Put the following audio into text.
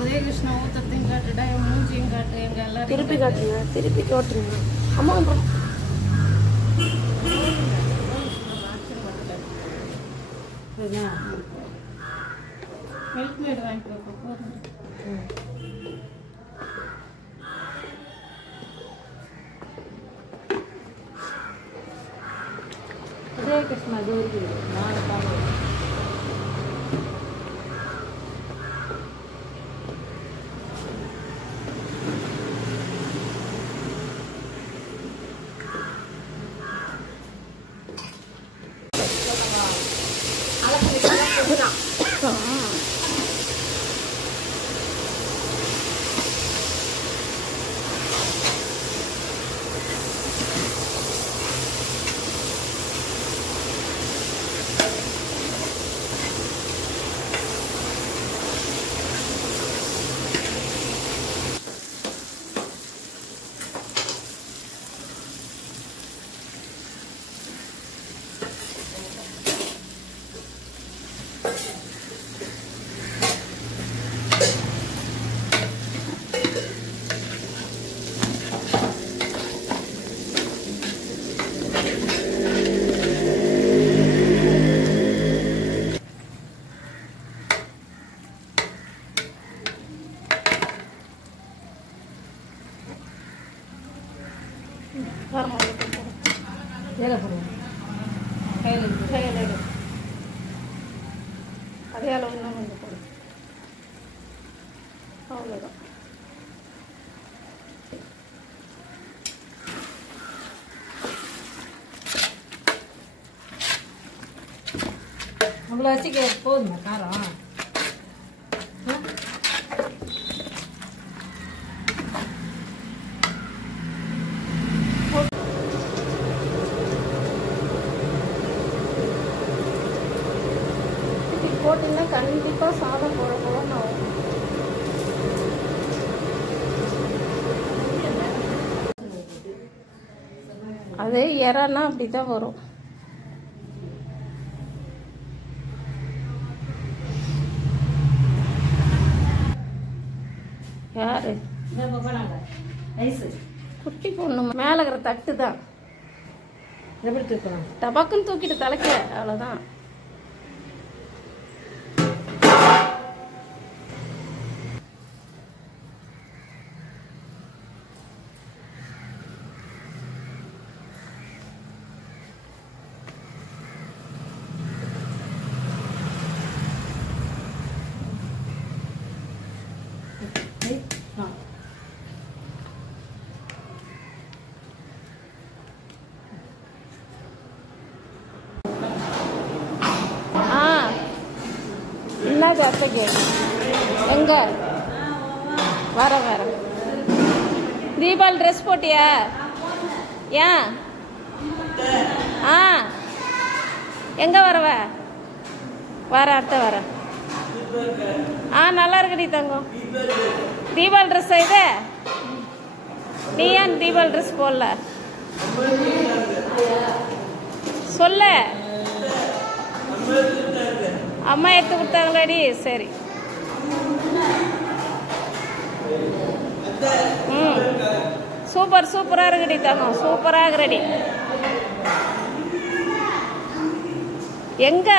உதயகிருஷ்ணா ஊத்தத்தையும் காட்டுடா, என் மூஞ்சியும் காட்டு, எங்க எல்லாரும் திருப்பி காட்டுங்க, திருப்பி காட்டுங்க. அம்மா மில்க் மேட் வாங்கிக்கோ போதும். உதயகிருஷ்ணா தூரி நாலு பால் அதே அளவு தான் வந்து போடும். அவ்வளோதான். உங்களை வச்சுக்க போதுமா காரம்? போட்டிங்கன்னா கண்டிப்பாக சாதம் போடணும் ஆகும். அது இறன்னா அப்படி தான் வரும். யாரு குட்டி பொண்ணு மேலே இருக்கிற தட்டு தான். எப்படி தூக்கலாம்? டபக்குன்னு தூக்கிட்டு தலைக்க, அவ்வளோதான். என்ன ஜாத்தகே எங்க வர வர தீபாவளி ட்ரெஸ் போட்டியா? ஏன்? ஆ எங்க வரவ? வர அடுத்த வர. நல்லா இருக்குடி தங்கம். தீபாவளி ட்ரெஸ் இது. நீ ஏன் தீபாவளி ட்ரெஸ் போடல சொல்ல? அம்மா எடுத்து கொடுத்தாங்களாடி? சரி. சூப்பர் சூப்பரா இருக்குடி தங்கம், சூப்பரா இருக்குடி. எங்க